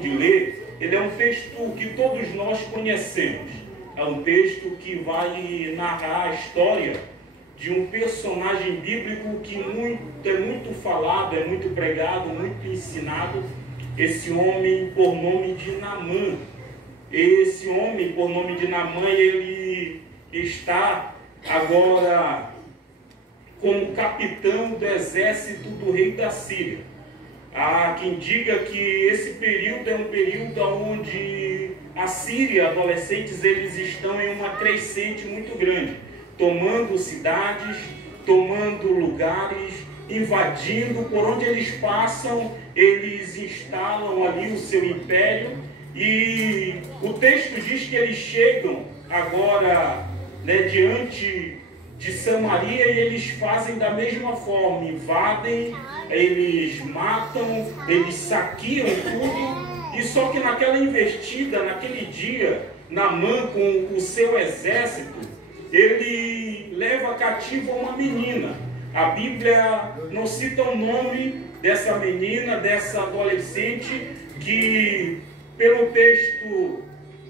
De ler, ele é um texto que todos nós conhecemos. É um texto que vai narrar a história de um personagem bíblico que é muito falado, é muito pregado, muito ensinado. Esse homem por nome de Naamã. Esse homem por nome de Naamã, ele está agora como capitão do exército do rei da Síria. Há quem diga que esse período é um período onde a Síria, adolescentes, eles estão em uma crescente muito grande, tomando cidades, tomando lugares, invadindo, por onde eles passam, eles instalam ali o seu império. E o texto diz que eles chegam agora, diante de Samaria, e eles fazem da mesma forma, invadem, eles matam, eles saqueiam tudo. E só que naquela investida, naquele dia, Naamã com o seu exército, ele leva cativo uma menina. A Bíblia não cita o nome dessa menina, dessa adolescente, que pelo texto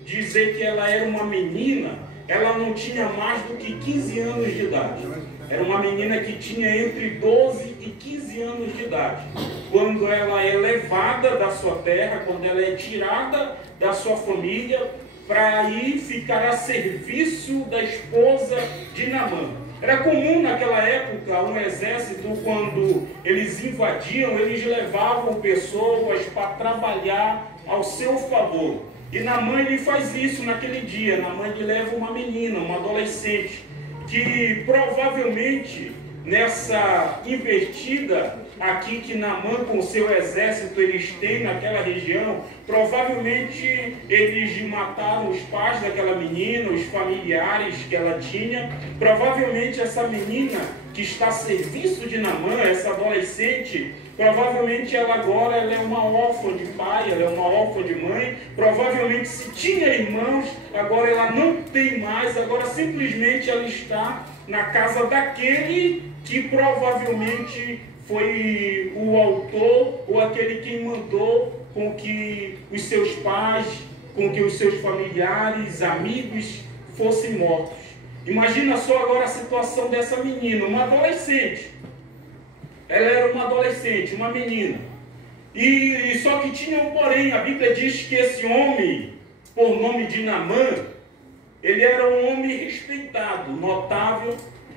dizer que ela era uma menina, ela não tinha mais do que 15 anos de idade. Era uma menina que tinha entre 12 e 15 anos de idade. Quando ela é levada da sua terra, quando ela é tirada da sua família, para ir ficar a serviço da esposa de Naamã. Era comum naquela época, um exército, quando eles invadiam, eles levavam pessoas para trabalhar ao seu favor. E Naamã, ele faz isso naquele dia. Naamã, ele leva uma menina, uma adolescente, que provavelmente nessa investida aqui que Naamã com seu exército eles têm naquela região, provavelmente eles mataram os pais daquela menina, os familiares que ela tinha. Provavelmente essa menina que está a serviço de Naamã, essa adolescente, provavelmente ela agora é uma órfã de pai, ela é uma órfã de mãe. Provavelmente se tinha irmãos, agora ela não tem mais, agora simplesmente ela está na casa daquele que provavelmente foi o autor ou aquele que mandou com que os seus pais, com que os seus familiares, amigos fossem mortos. Imagina só agora a situação dessa menina, uma adolescente. Ela era uma adolescente, uma menina. E só que tinha um porém. A Bíblia diz que esse homem, por nome de Naamã, ele era um homem respeitado, notável.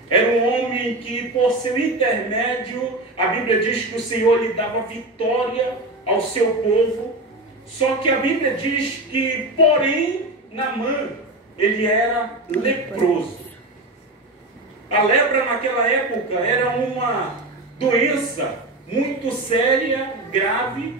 Era um homem que, por seu intermédio, a Bíblia diz que o Senhor lhe dava vitória ao seu povo. Só que a Bíblia diz que, porém, Naamã, ele era leproso. A lepra naquela época era uma doença muito séria, grave,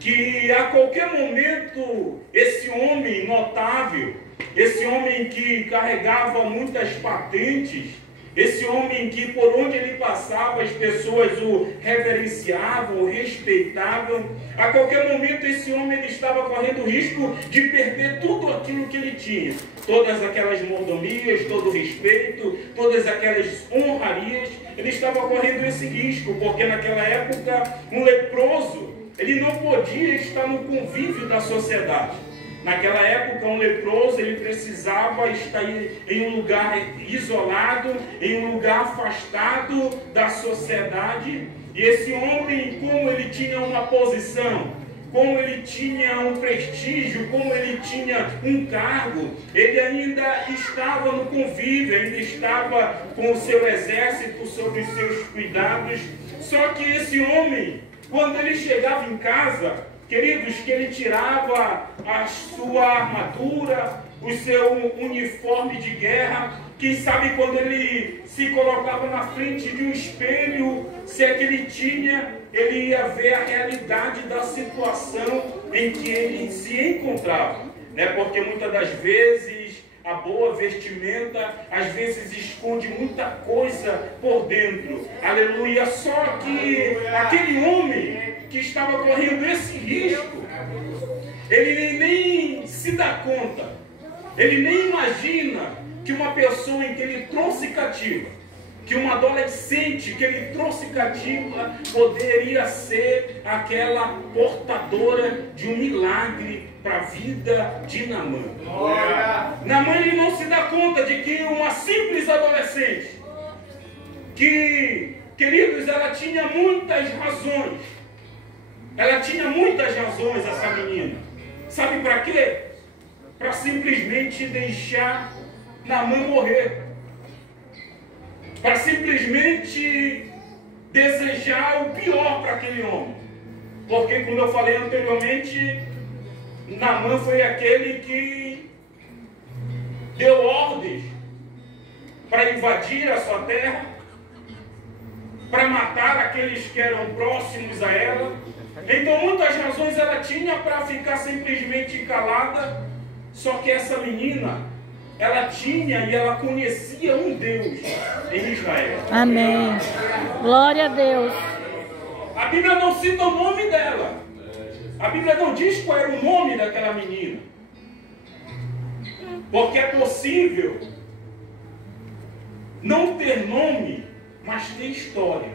que a qualquer momento esse homem notável, esse homem que carregava muitas patentes, esse homem que por onde ele passava as pessoas o reverenciavam, o respeitavam, a qualquer momento esse homem ele estava correndo o risco de perder tudo aquilo que ele tinha. Todas aquelas mordomias, todo o respeito, todas aquelas honrarias, ele estava correndo esse risco, porque naquela época um leproso, ele não podia estar no convívio da sociedade. Naquela época, um leproso, ele precisava estar em um lugar isolado, em um lugar afastado da sociedade. E esse homem, como ele tinha uma posição, como ele tinha um prestígio, como ele tinha um cargo, ele ainda estava no convívio, ainda estava com o seu exército, sob os seus cuidados. Só que esse homem, quando ele chegava em casa, queridos, que ele tirava a sua armadura, o seu uniforme de guerra, quem sabe quando ele se colocava na frente de um espelho, se é que ele tinha, ele ia ver a realidade da situação em que ele se encontrava, porque muitas das vezes a boa vestimenta, às vezes esconde muita coisa por dentro. Aleluia! Só que aquele homem que estava correndo esse risco, ele nem se dá conta, ele nem imagina que uma pessoa em que ele trouxe cativa, que uma adolescente que ele trouxe cativa poderia ser aquela portadora de um milagre para a vida de Naamã. Naamã ele não se dá conta de que uma simples adolescente, que, queridos, ela tinha muitas razões. Ela tinha muitas razões, essa menina. Sabe para quê? Para simplesmente deixar Naamã morrer. Para simplesmente desejar o pior para aquele homem. Porque, como eu falei anteriormente, Naamã foi aquele que deu ordens para invadir a sua terra, para matar aqueles que eram próximos a ela. Então, muitas razões ela tinha para ficar simplesmente calada. Só que essa menina, ela tinha e ela conhecia um Deus em Israel. Amém. Glória a Deus. A Bíblia não cita o nome dela. A Bíblia não diz qual era o nome daquela menina. Porque é possível não ter nome, mas ter história.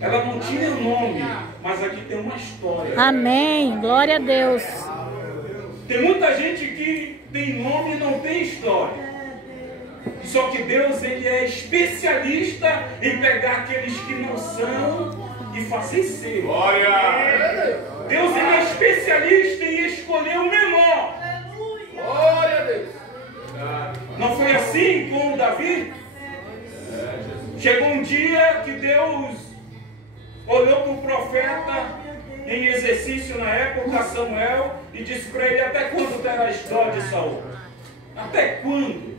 Ela não tinha nome, mas aqui tem uma história. Amém. Glória a Deus. Tem muita gente que tem nome e não tem história. Só que Deus, ele é especialista em pegar aqueles que não são e fazer ser. Deus, ele é especialista em escolher o menor. Glória a Deus. Não foi assim com Davi? Chegou um dia que Deus olhou para o profeta em exercício na época, Samuel, e disse para ele: até quando terás dó de Saul? Até quando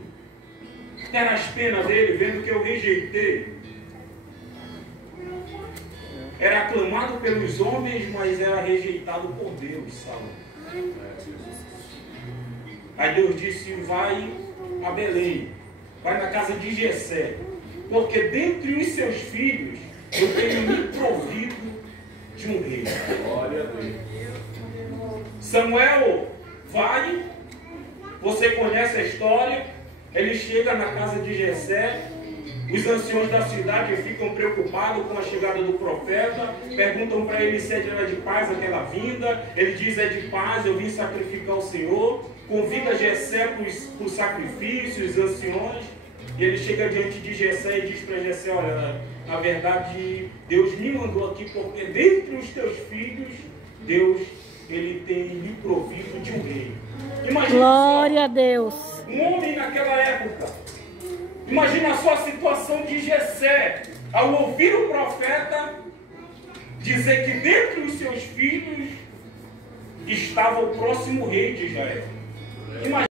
terás pena dele, vendo que eu rejeitei? Era aclamado pelos homens, mas era rejeitado por Deus, Saul. Aí Deus disse: vai a Belém, vai na casa de Jessé, porque dentre os seus filhos eu tenho me provido de um rei. Samuel vai, você conhece a história, ele chega na casa de Jessé, os anciões da cidade ficam preocupados com a chegada do profeta, perguntam para ele se era de paz aquela vinda, ele diz: é de paz, eu vim sacrificar o Senhor, convida Jessé para o sacrifício, os anciões, e ele chega diante de Jessé e diz para Jessé: olha, na verdade, Deus me mandou aqui porque dentre os teus filhos, Deus, ele tem lhe provido de um rei. Imagina Glória só, a Deus. um homem naquela época. Imagina só a situação de Jessé, ao ouvir o profeta dizer que dentre os seus filhos estava o próximo rei de Israel. Imagina